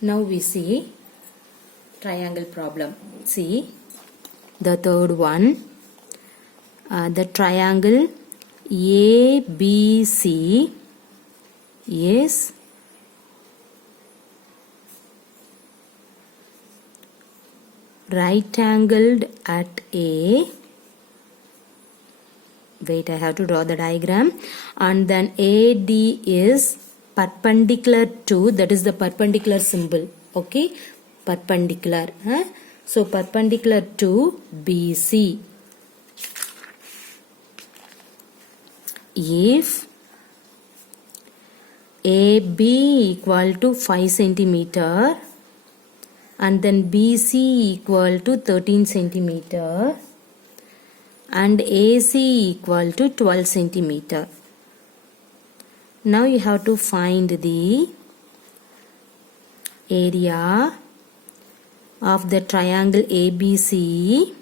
Now we see triangle problem. See the third one. The triangle ABC is right angled at A. Wait, I have to draw the diagram. And then AD is perpendicular to, that is the perpendicular symbol. Okay, perpendicular. So perpendicular to BC. If AB equal to 5 centimeter and then BC equal to 13 centimeter and AC equal to 12 centimeter. Now you have to find the area of the triangle ABC.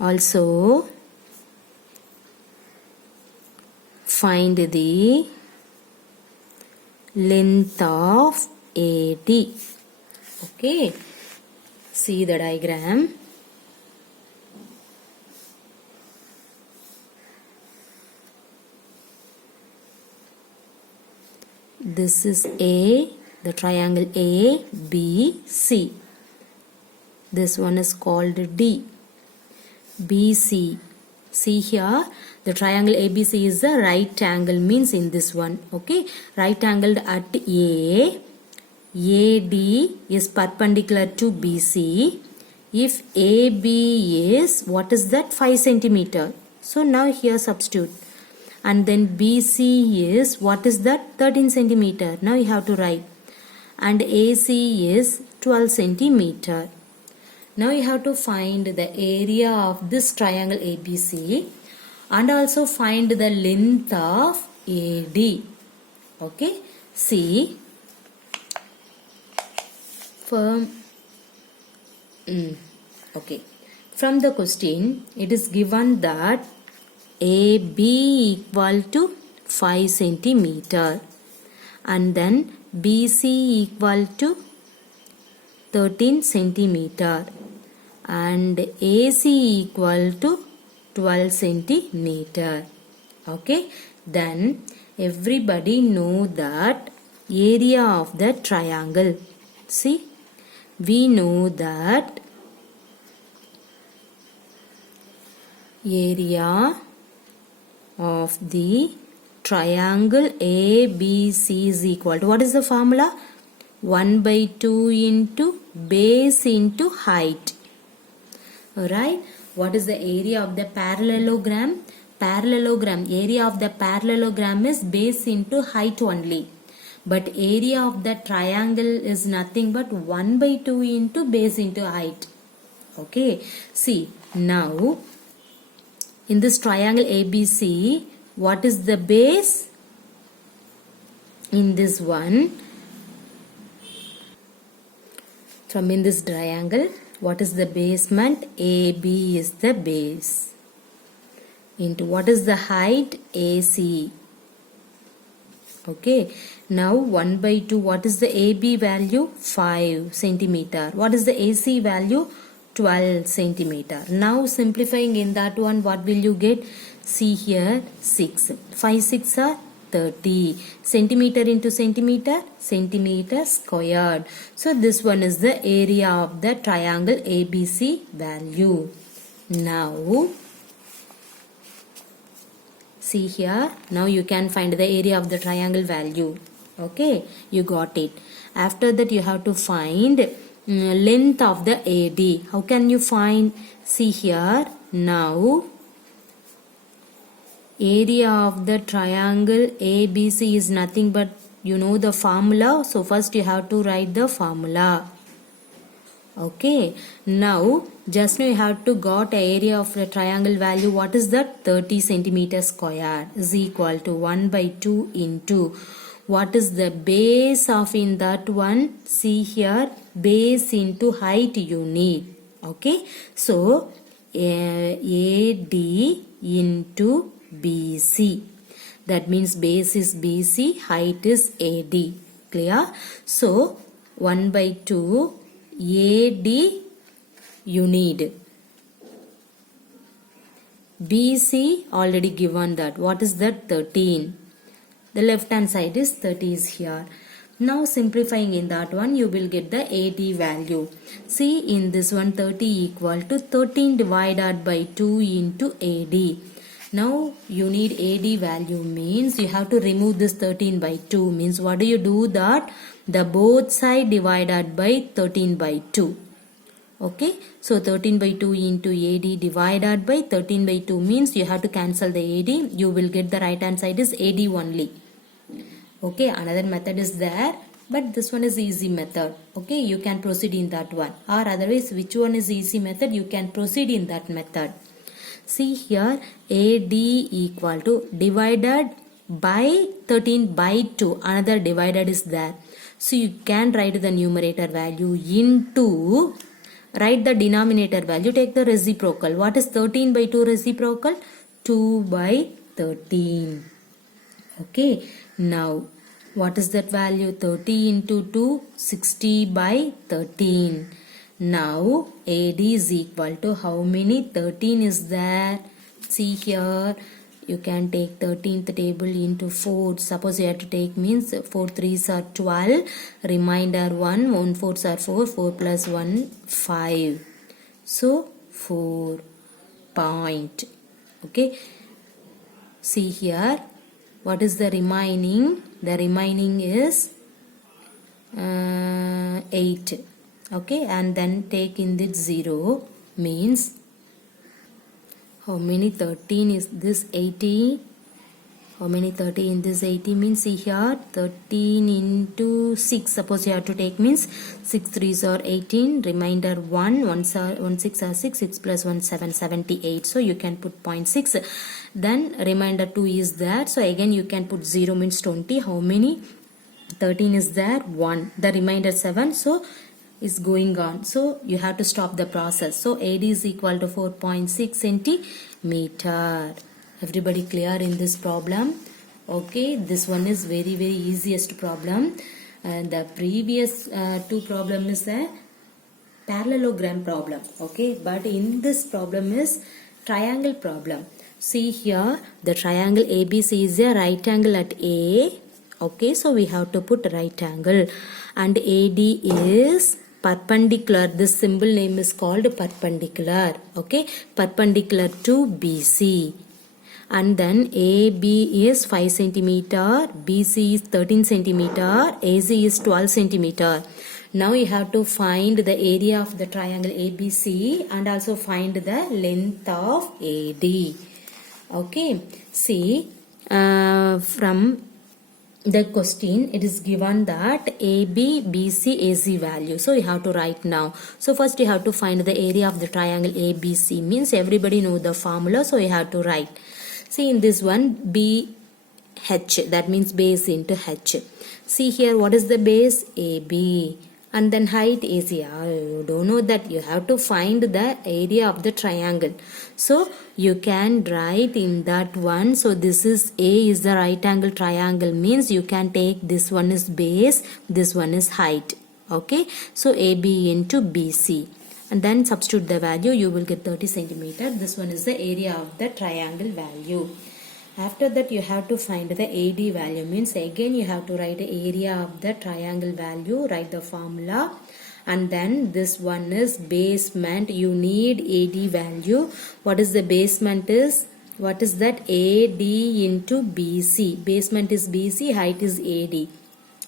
Also find the length of AD. Okay, see the diagram. This is A, the triangle A, B, C. This one is called D. BC. See here, the triangle ABC is the right angle, means in this one. Okay, right angled at A. AD is perpendicular to BC. If AB is, what is that? 5 centimeter. So now here substitute. And then BC is, what is that? 13 centimeter. Now you have to write. And AC is 12 centimeter. Now you have to find the area of this triangle ABC and also find the length of AD. Okay, see. From the question, it is given that AB equal to 5 centimeter and then BC equal to 13 centimeter and AC equal to 12 centimeter. Okay, then everybody know that area of the triangle. See, we know that area of the triangle ABC is equal to, what is the formula? 1 by 2 into base into height. Alright, what is the area of the parallelogram? Area of the parallelogram is base into height only. But area of the triangle is nothing but 1 by 2 into base into height. Okay, see, now in this triangle ABC, what is the base? In this one, from in this triangle, what is the basement? AB is the base. Into what is the height? AC. Okay, now 1 by 2, what is the AB value? 5 centimeter. What is the AC value? 12 centimeter. Now simplifying in that one, what will you get? See here, 6. 5 6 are 30. Centimeter into centimeter, centimeter squared. So this one is the area of the triangle ABC value. Now see here, now you can find the area of the triangle value. Okay, you got it. After that you have to find length of the AD. How can you find? See here, now area of the triangle ABC is nothing but, you know the formula. So first you have to write the formula. Okay, now just now you have to got area of the triangle value. What is that? 30 centimeter square is equal to 1 by 2 into, what is the base of in that one? See here, base into height you need. Okay, so AD into BC. That means base is BC, height is AD. Clear? So 1 by 2 AD you need. BC already given that. What is that? 13. The left hand side is 30 is here. Now simplifying in that one, you will get the AD value. See, in this one 30 equal to 13 divided by 2 into AD. Now you need AD value means you have to remove this 13 by 2 means what do you do that? The both side divided by 13 by 2. Okay, so 13 by 2 into AD divided by 13 by 2 means you have to cancel the AD. You will get the right hand side is AD only. Okay, another method is there, but this one is easy method. Okay, you can proceed in that one, or otherwise which one is easy method, you can proceed in that method. See here, AD equal to divided by 13 by 2, another divided is there. So you can write the numerator value into, write the denominator value, take the reciprocal. What is 13 by 2 reciprocal? 2 by 13. Okay, now what is that value? 30 into 2, 60 by 13. Now AD is equal to how many? 13 is there. See here, you can take 13th table into 4. Suppose you have to take means 4 3s are 12. Remainder 1, 1 4s are 4. 4 plus 1, 5. So 4 point. Okay. See here, what is the remaining? The remaining is 8. Okay, and then take in this 0 means how many? 13 is this 80. How many 30 in this 80 means? See here, 13 into 6. Suppose you have to take means 6 3s are 18. Remainder 1, 1 6 are 6. 6 plus 1 7, 78. So you can put 0.6. Then remainder 2 is there. So again you can put 0 means 20. How many? 13 is there, 1. The remainder 7. So is going on. So you have to stop the process. So AD is equal to 4.6 centimeter. Everybody clear in this problem? Okay, this one is very easiest problem. And the previous two problem is a parallelogram problem. Okay, but in this problem is triangle problem. See here, the triangle ABC is a right angle at A. Okay, so we have to put right angle, and AD is perpendicular. This symbol name is called perpendicular. Okay, perpendicular to BC. And then AB is 5 centimeter, BC is 13 centimeter, AC is 12 centimeter. Now you have to find the area of the triangle ABC and also find the length of AD. Okay, see, from the question it is given that AB, BC, AC value. So you have to write now. So first you have to find the area of the triangle ABC. Means everybody know the formula. So you have to write. See in this one BH. That means base into H. See here what is the base? AB. And then height AC. You don't know that. You have to find the area of the triangle. So you can write in that one. So this is A is the right angle triangle means you can take this one is base, this one is height. Okay. So AB into BC. And then substitute the value, you will get 30 centimeter. This one is the area of the triangle value. After that you have to find the AD value means again you have to write the area of the triangle value, write the formula, and then this one is basement. You need AD value. What is the basement is? What is that? AD into BC. Basement is BC, height is AD.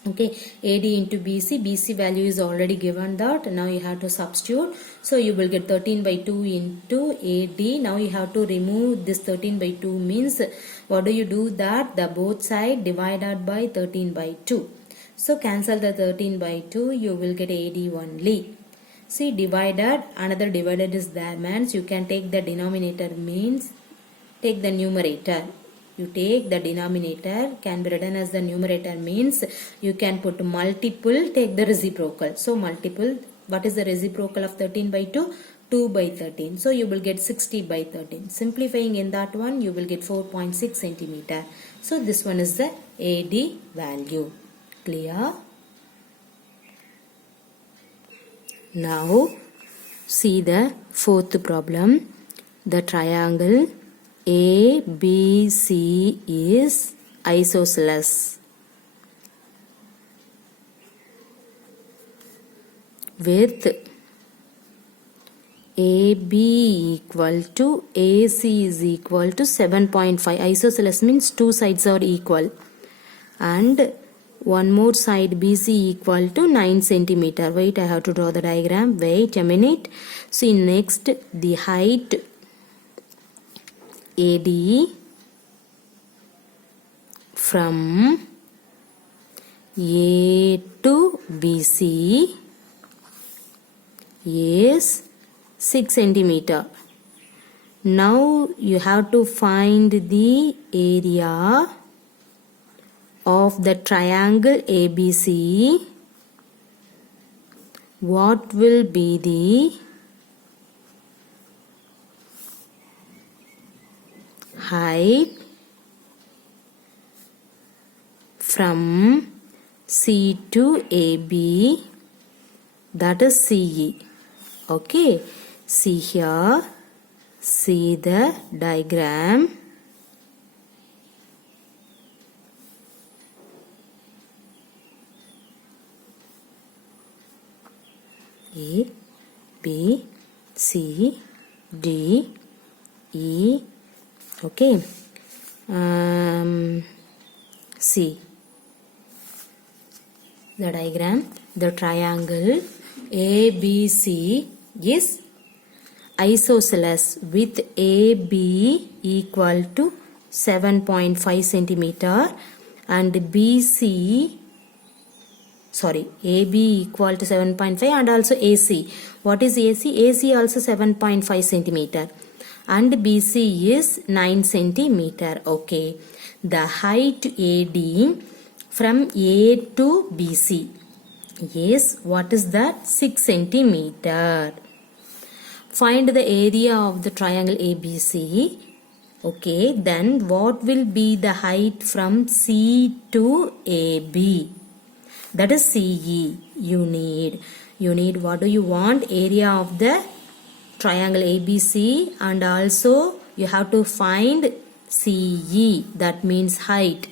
Okay, AD into BC. BC value is already given that. Now you have to substitute. So you will get 13 by 2 into AD. Now you have to remove this 13 by 2 means what do you do that? The both side divided by 13 by 2. So cancel the 13 by 2. You will get AD only. See divided. Another divided is there means you can take the denominator means take the numerator. You take the denominator can be written as the numerator means you can put multiple, take the reciprocal. So multiple, what is the reciprocal of 13 by 2? 2 by 13. So you will get 60 by 13. Simplifying in that one you will get 4.6 centimeter. So this one is the AD value. Clear? Now see the fourth problem. The triangle ABC is isosceles with AB equal to AC is equal to 7.5. Isosceles means two sides are equal, and one more side BC equal to 9 centimeter. Wait, I have to draw the diagram. Wait a minute. See, next the height AD from A to BC is 6 centimeter. Now you have to find the area of the triangle ABC. What will be the height from C to AB, that is CE. Okay, see here, see the diagram. A, B, C, D, E. Okay, see the diagram. The triangle ABC is isosceles with AB equal to 7.5 centimeter and BC, sorry, AB equal to 7.5 and also AC. What is AC? AC also 7.5 centimeter and BC is 9 centimeter. Okay, the height AD from A to BC is, what is that? 6 centimeter. Find the area of the triangle ABC. Okay, then what will be the height from C to AB? That is CE. You need what do you want? Area of the triangle ABC, and also you have to find CE, that means height.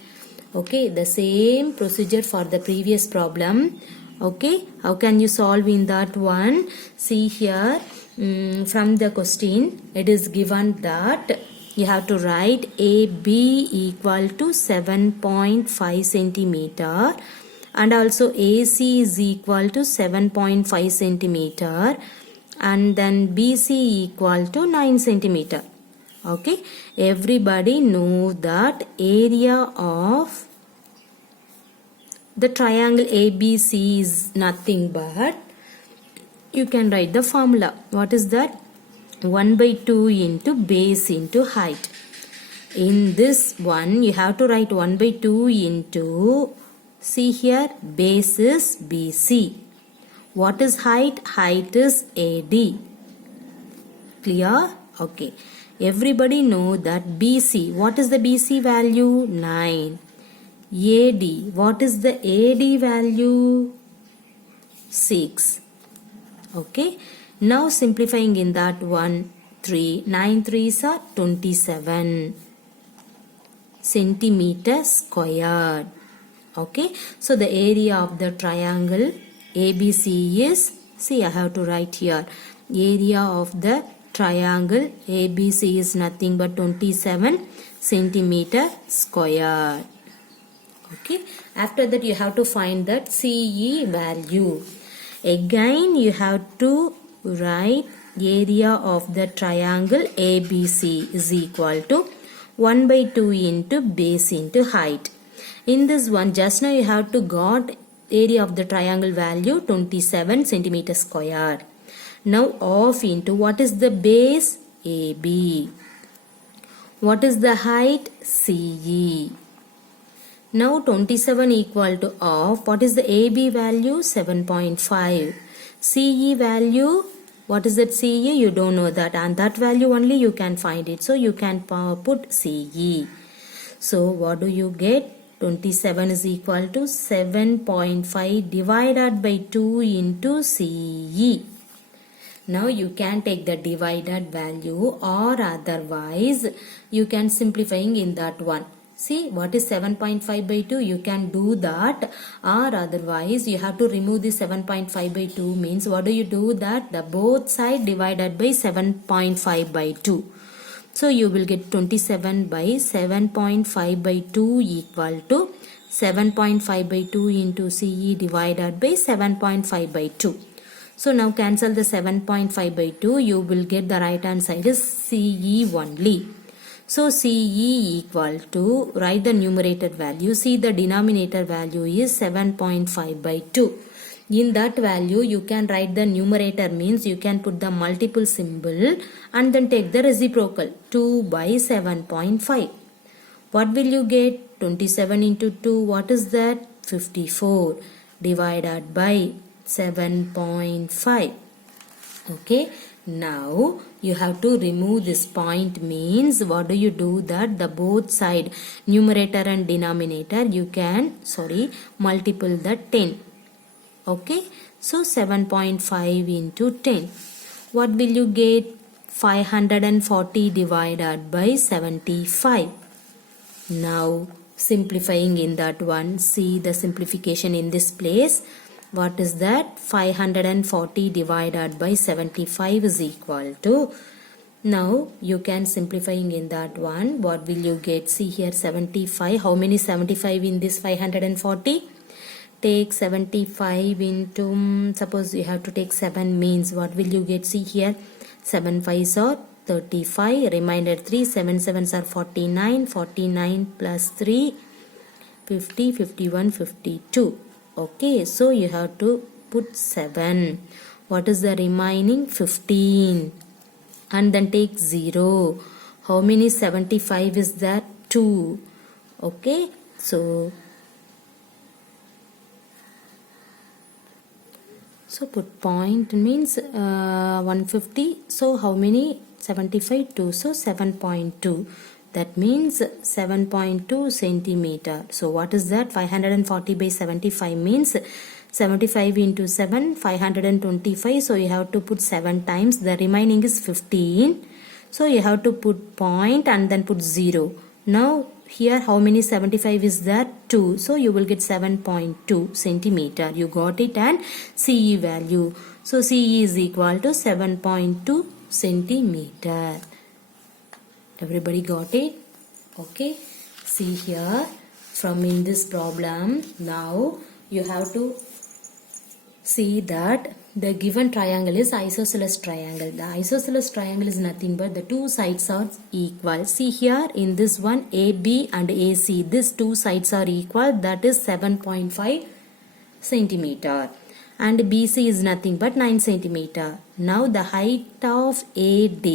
Okay, the same procedure for the previous problem. Okay, how can you solve in that one? See here, from the question it is given that you have to write AB equal to 7.5 centimeter and also AC is equal to 7.5 centimeter and then BC equal to 9 centimeter. Okay, everybody know that area of the triangle ABC is nothing but, you can write the formula. What is that? 1 by 2 into base into height. In this one you have to write 1 by 2 into, see here, base is BC. What is height? Height is AD. Clear? Okay. Everybody know that BC. What is the BC value? 9. AD. What is the AD value? 6. Okay. Now simplifying in that one, 3. 9 3s are 27 centimeter squared. Okay. So the area of the triangle ABC is, see, I have to write here, area of the triangle ABC is nothing but 27 centimeter square. Okay, after that you have to find that CE value. Again you have to write area of the triangle ABC is equal to 1 by 2 into base into height. In this one, just now you have to got area of the triangle value 27 centimeter square. Now off into, what is the base? AB. What is the height? CE. Now 27 equal to off. What is the AB value? 7.5. CE value, what is that CE? You don't know that, and that value only you can find it. So you can put CE. So what do you get? 27 is equal to 7.5 divided by 2 into CE. Now you can take the divided value, or otherwise you can simplifying in that one. See what is 7.5 by 2? You can do that, or otherwise you have to remove the 7.5 by 2 means what do you do that? The both side divided by 7.5 by 2. So you will get 27 by 7.5 by 2 equal to 7.5 by 2 into CE divided by 7.5 by 2. So now cancel the 7.5 by 2. You will get the right hand side is CE only. So CE equal to, write the numerator value. See the denominator value is 7.5 by 2. In that value you can write the numerator means you can put the multiple symbol and then take the reciprocal 2 by 7.5. What will you get? 27 into 2, what is that? 54 divided by 7.5. Okay, now you have to remove this point means what do you do that? The both side numerator and denominator you can multiple the 10. Okay, so 7.5 into 10. What will you get? 540 divided by 75. Now simplifying in that one, see the simplification in this place. What is that? 540 divided by 75 is equal to, now you can simplifying in that one. What will you get? See here 75. How many 75 in this 540? Take 75 into, suppose you have to take 7 means what will you get? See here 7 5s are 35, remainder 3, 7 7s are 49, 49 plus 3, 50, 51, 52. Okay, so you have to put 7. What is the remaining? 15. And then take 0. How many 75 is that? 2. Okay, so put point means 150. So how many 75? 2. So 7.2. That means 7.2 centimeter. So what is that? 540 by 75 means 75 into 7, 525. So you have to put 7 times. The remaining is 15. So you have to put point and then put 0. Now here how many 75 is that? 2. So you will get 7.2 centimeter. You got it, and CE value. So CE is equal to 7.2 centimeter. Everybody got it? Okay. See here from in this problem, now you have to see that the given triangle is isosceles triangle. The isosceles triangle is nothing but the two sides are equal. See here in this one AB and AC, these two sides are equal, that is 7.5 centimeter. And BC is nothing but 9 centimeter. Now the height of AD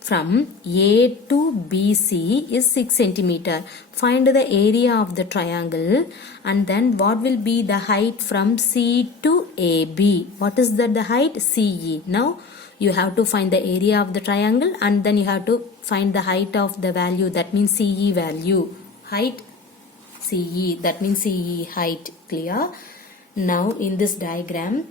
from A to BC is 6 centimeter. Find the area of the triangle, and then what will be the height from C to AB? What is that? The height? CE. Now you have to find the area of the triangle, and then you have to find the height of the value, that means CE value. Height CE, that means CE height. Clear? Now in this diagram,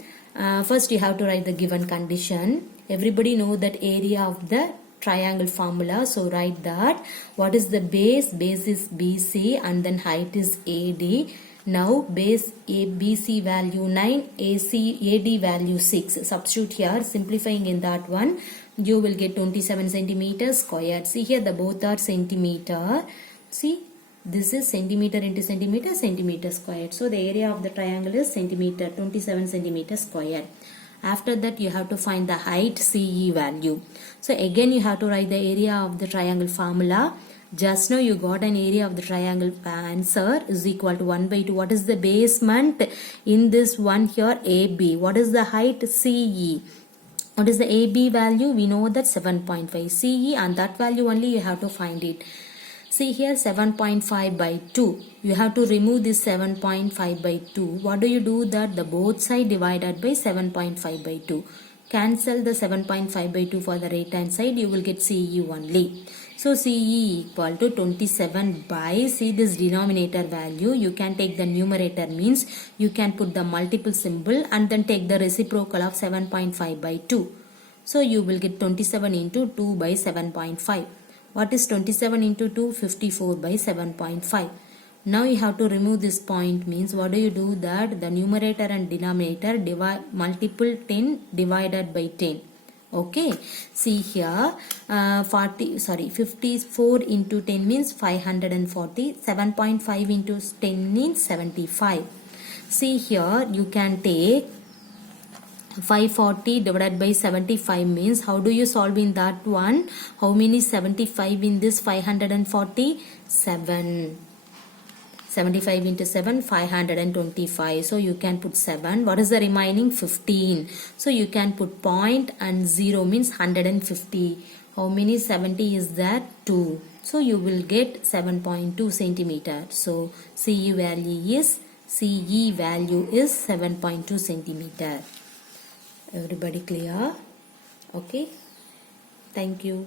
first you have to write the given condition. Everybody know that area of the triangle formula, so write that. What is the base? Base is BC and then height is AD. Now base ABC value 9, AD value 6. Substitute here, simplifying in that one, you will get 27 centimeters squared. See here the both are centimeter. See, this is centimeter into centimeter, centimeter squared. So the area of the triangle is centimeter, 27 centimeters squared. After that you have to find the height CE value. So again you have to write the area of the triangle formula. Just now you got an area of the triangle answer is equal to 1 by 2. What is the basement in this one here? AB. What is the height? CE. What is the AB value? We know that 7.5 CE, and that value only you have to find it. See here 7.5 by 2. You have to remove this 7.5 by 2. What do you do that? The both side divided by 7.5 by 2. Cancel the 7.5 by 2 for the right hand side. You will get CE only. So CE equal to 27 by, see this denominator value, you can take the numerator, means you can put the multiple symbol and then take the reciprocal of 7.5 by 2. So you will get 27 into 2 by 7.5. What is 27 into 2? 54 by 7.5. Now you have to remove this point, means what do you do? That the numerator and denominator divide, multiple 10 divided by 10. Okay, see here 54 into 10 means 540, 7.5 into 10 means 75. See here you can take 540 divided by 75 means, how do you solve in that one? How many 75 in this 540? 7. 75 into 7, 525. So you can put 7. What is the remaining? 15. So you can put point and 0 means 150. How many 70 is that? 2. So you will get 7.2 centimeter. So CE value is 7.2 centimeter. Everybody clear? Okay. Thank you.